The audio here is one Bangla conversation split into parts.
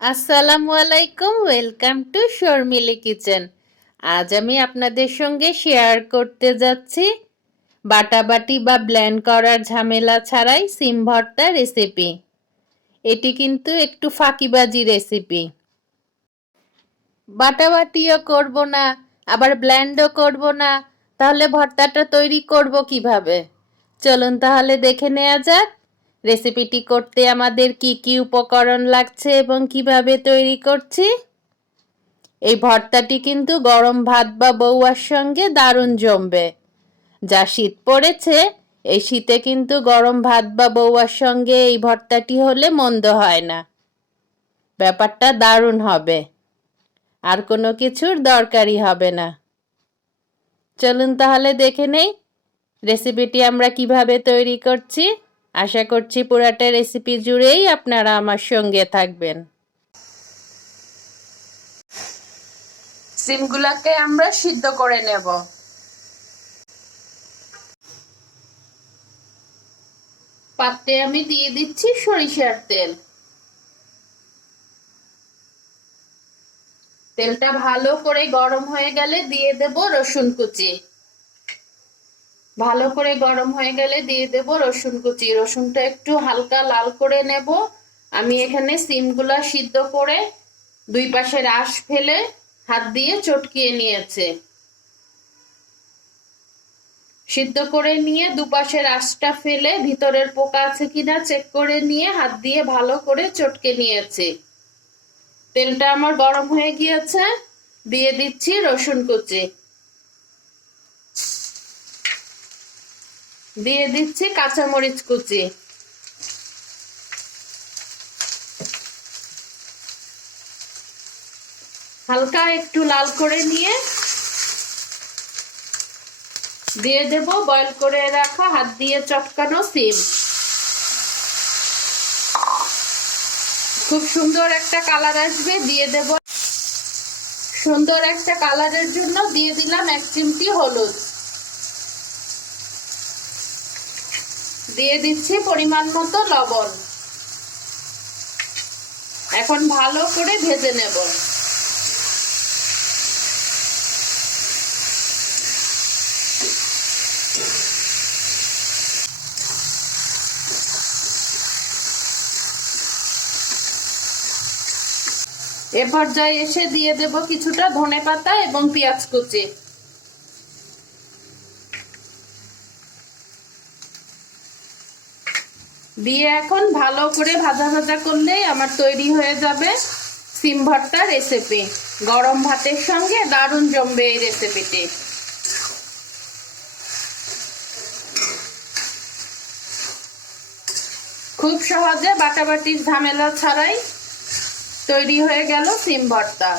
আসসালামু আলাইকুম, ওয়েলকাম টু শর্মিলি কিচেন। আজ আমি আপনাদের সঙ্গে শেয়ার করতে যাচ্ছি বাটাবাটি বা ব্লেন্ড করার ঝামেলা ছাড়াই সিম ভর্তা রেসিপি। এটি কিন্তু একটু ফাঁকিবাজি রেসিপি। বাটাবাটিও করব না, আবার ব্লেন্ডও করব না, তাহলে ভর্তাটা তৈরি করব কিভাবে? চলুন তাহলে দেখে নেওয়া যাক রেসিপিটি করতে আমাদের কি কি উপকরণ লাগছে এবং কিভাবে তৈরি করছি। এই ভর্তাটি কিন্তু গরম ভাত বা বউয়ার সঙ্গে দারুণ জমবে। যা শীত পড়েছে, এই শীতে কিন্তু গরম ভাত বা বউয়ার সঙ্গে এই ভর্তাটি হলে মন্দ হয় না। ব্যাপারটা দারুণ হবে, আর কোনো কিছুর দরকারই হবে না। চলুন তাহলে দেখে নেই রেসিপিটি আমরা কিভাবে তৈরি করছি। আশা করছি পুরাটা রেসিপি জুড়েই আপনারা আমার সঙ্গে থাকবেন। সিমগুলাকে আমরা সিদ্ধ করে নেব। পাত্রে আমি দিয়ে দিচ্ছি সরিষার তেল। তেলটা ভালো করে গরম হয়ে গেলে দিয়ে দেব রসুন কুচি। ভালো করে গরম হয়ে গেলে দিয়ে দেব রসুন কুচি। রসুনটা একটু হালকা লাল করে নেব। আমি এখানে সিমগুলা সিদ্ধ করে দুই পাশের আঁশ ফেলে হাত দিয়ে চটকিয়ে নিয়েছে। সিদ্ধ করে নিয়ে দুপাশের আঁশটা ফেলে ভিতরের পোকা আছে কিনা চেক করে নিয়ে হাত দিয়ে ভালো করে চটকে নিয়েছি। তেলটা আমার গরম হয়ে গিয়েছে, দিয়ে দিচ্ছি রসুন কুচি, দিয়ে দিচ্ছি কাঁচামরিচ কুচি, হালকা একটু লাল করে নিয়ে দিয়ে দেব বয়েল করে রাখা হাত দিয়ে চটকানো সিম। খুব সুন্দর একটা কালার আসবে, দিয়ে দেব সুন্দর একটা কালারের জন্য দিয়ে দিলাম 1 চিমটি হলুদ, দিয়ে দিচ্ছি পরিমাণ মতো লবণ। এখন ভালো করে ভেজে নেব। এ পর্যায়ে এসে দিয়ে দেব কিছুটা ধনেপাতা এবং পেঁয়াজ কুচি। দিয়ে এখন ভালো করে ভাজা ভাজা করলেই আমার তৈরি হয়ে যাবে সিম ভর্তা রেসিপি। গরম ভাতের সঙ্গে দারুণ জমবে এই রেসিপিটি। খুব সহজে বাটাবাটির ঝামেলা ছাড়াই তৈরি হয়ে গেল সিম ভর্তা।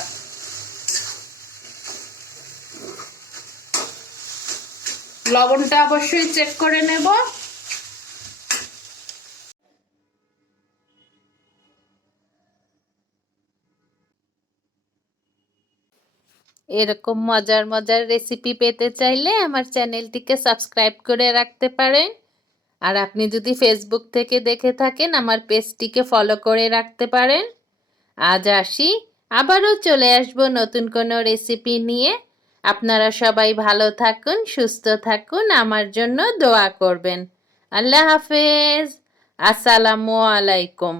লবণটা অবশ্যই চেক করে নেব। এরকম মজার মজার রেসিপি পেতে চাইলে আমার চ্যানেলটিকে সাবস্ক্রাইব করে রাখতে পারেন। আর আপনি যদি ফেসবুক থেকে দেখে থাকেন আমার পেজটিকে ফলো করে রাখতে পারেন। আজ আসি, আবারও চলে আসবো নতুন কোনো রেসিপি নিয়ে। আপনারা সবাই ভালো থাকুন, সুস্থ থাকুন, আমার জন্য দোয়া করবেন। আল্লাহ হাফেজ, আসসালামু আলাইকুম।